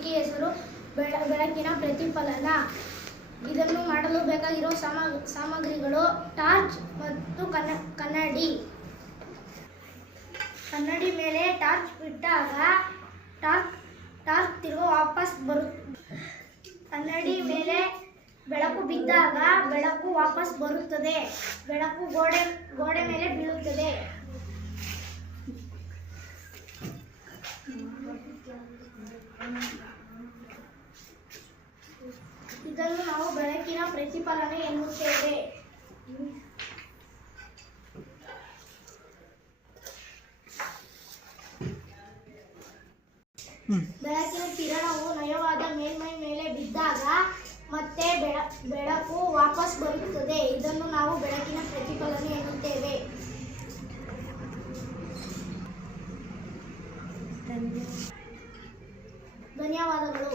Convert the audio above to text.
ಚಟುವಟಿಕೆ ಹೆಸರು ಬೆಳಕಿನ ಪ್ರತಿಫಲನ. ಇದನ್ನು ಮಾಡಲು ಬೇಕಾಗಿರುವ ಸಾಮಗ್ರಿಗಳು ಟಾರ್ಚ್ ಮತ್ತು ಕನ್ನಡಿ. ಕನ್ನಡಿ ಮೇಲೆ ಟಾರ್ಚ್ ಬಿಟ್ಟಾಗ ಟಾರ್ಚ್ ತಿರುಗಿ ವಾಪಸ್ ಬರುತ್ತದೆ. ಕನ್ನಡಿ ಮೇಲೆ ಬೆಳಕು ಬಿದ್ದಾಗ ಬೆಳಕು ವಾಪಸ್ ಬರುತ್ತದೆ. ಬೆಳಕು ಗೋಡೆ ಮೇಲೆ ಬೀಳುತ್ತದೆ. ಇದನ್ನು ನಾವು ಬೆಳಕಿನ ಪ್ರತಿಫಲನ ಎನ್ನುತ್ತೇವೆ. ಬೆಳಕಿನ ಕಿರಣವು ನಯವಾದ ಮೇಲ್ಮೈ ಮೇಲೆ ಬಿದ್ದಾಗ ಮತ್ತೆ ಬೆಳಕು ವಾಪಸ್ ಬರುತ್ತದೆ. ಇದನ್ನು ನಾವು ಬೆಳಕಿನ ಪ್ರತಿಫಲನ ಎನ್ನುತ್ತೇವೆ. ಧನ್ಯವಾದಗಳು.